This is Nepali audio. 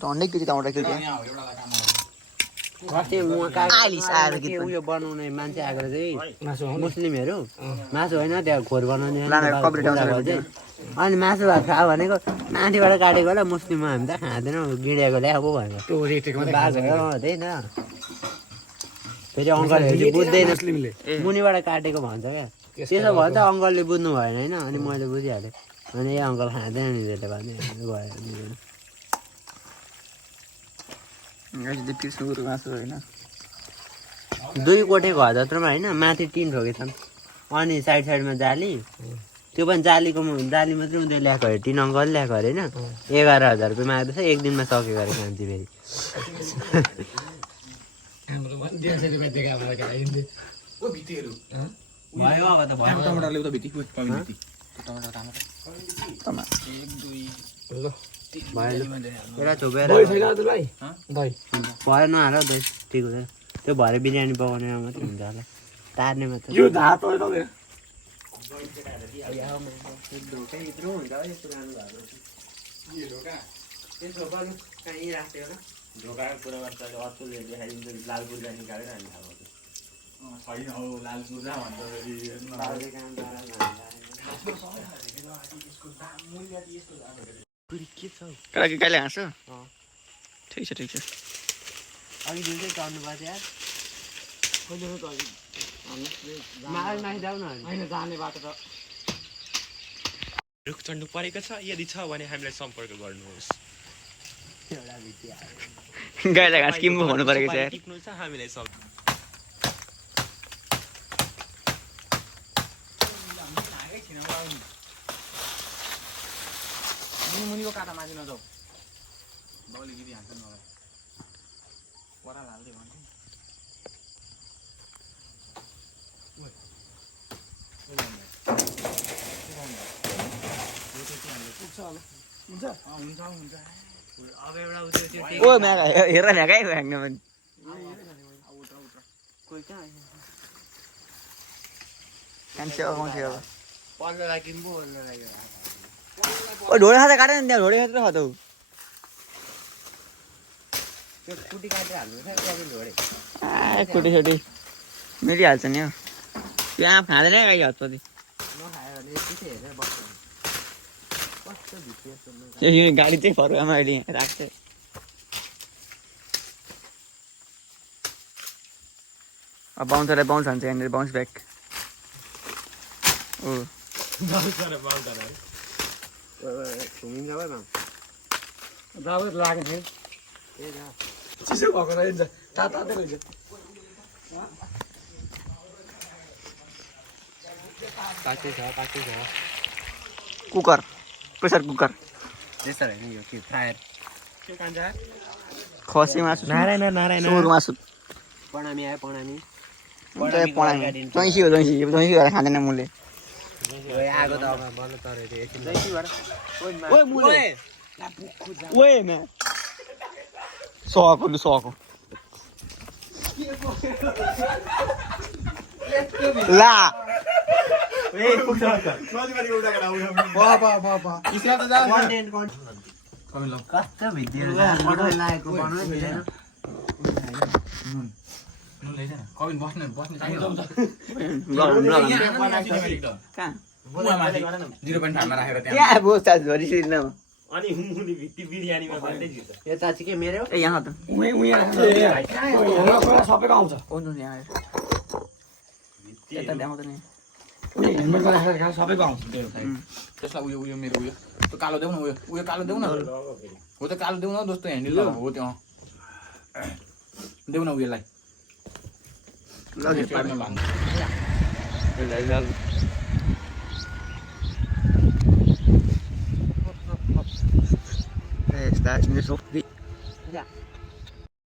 झन्डै केटी टमाटर केटी उयो बनाउने मान्छे आएको चाहिँ मुस्लिमहरू मासु होइन त्यहाँ खोर बनाउने अनि मासु भात खायो भनेको माथिबाट काटेको होला मुस्लिममा हामी त खाँदैनौँ गिडेको ल्याएको भनेको त्यही त फेरि अङ्कलहरू चाहिँ बुझ्दैन मुनिबाट काटेको भन्छ क्या त्यसो भयो त अङ्कलले बुझ्नु भएन होइन अनि मैले बुझिहालेँ अनि ए अङ्कल खाँदैन नि त्यसले भन्ने होइन दुई कोठेको घर जत्रोमा होइन माथि टिन ठोकेछन् अनि साइड साइडमा जाली त्यो पनि जाली मात्रै उनीहरूले ल्याएको अरे टिन अङ्कलले ल्याएको अरे होइन 11,000 रुपियाँ माग्दैछ एक दिनमा सकेको अरे कान्छी फेरि भयो अब त भयो नहाल दही ठिक हुँदैन त्यो भरे बिरयानी पकाउनेमा मात्रै हुन्छ होला तार्ने मात्रै कहिले हाँस्छु ठिक छ अघि दिउँदै चढ्नु पर्छ यार माथि जाऊ न जाने बाटो त रुख चढ्नु परेको छ यदि छ भने हामीलाई सम्पर्क गर्नुहोस् गाईलाई घाँस किम्बु हुनु परेको छ टिप्नु छ हामीलाई मुनिको काटा माथि नजाऊ बाउले दिदी हान्छ मलाई पराल हाल्दै भन्थे ओ म्यागा हेर न गाई ह्याङ्न भने कान्छे आउँछ अब ओ ढोडे खाँदा काटेन नि त्यहाँ ढोडे खाँदा खाँदा कुटी काटेर हाल्नु कुटी सुटी मिलिहाल्छ नि हौ त्यो आँप खाँदैन गाई हतपति गाडी चाहिँ फर्कामा अहिले यहाँ राख्छ अब बााउन्सरलाई बााउन्स हान्छ यहाँनिर बााउन्स ब्याक ओ चिसो भएको रहेछ तातै रहेछ कुकर प्रेसर कुकर खसी मासु नारायण सुँगुरको मासु प्रणामी आयो प्रणामी चैँसी हो चैँसी गरेर खाँदैन मुले आगो त अब बल्ल तरेको सको लु सको ला कस्तो भिडियोहरू लागेको बनाउनु दिँदैन कविन बस्ने अनि हुमुनी भित्ति बिरयानीमा बाँड्दै जित्छ यो चाची के मेरो ए यहाँ त सबैको आउँछ सबैको आउँछ त्यसलाई उयो मेरो उयो त्यो कालो देऊ न उयो कालो देऊ न हो त कालो देऊ न दोस्तो ह्यान्डल हो त्यो देऊ न उयोलाई Está haciendo eso.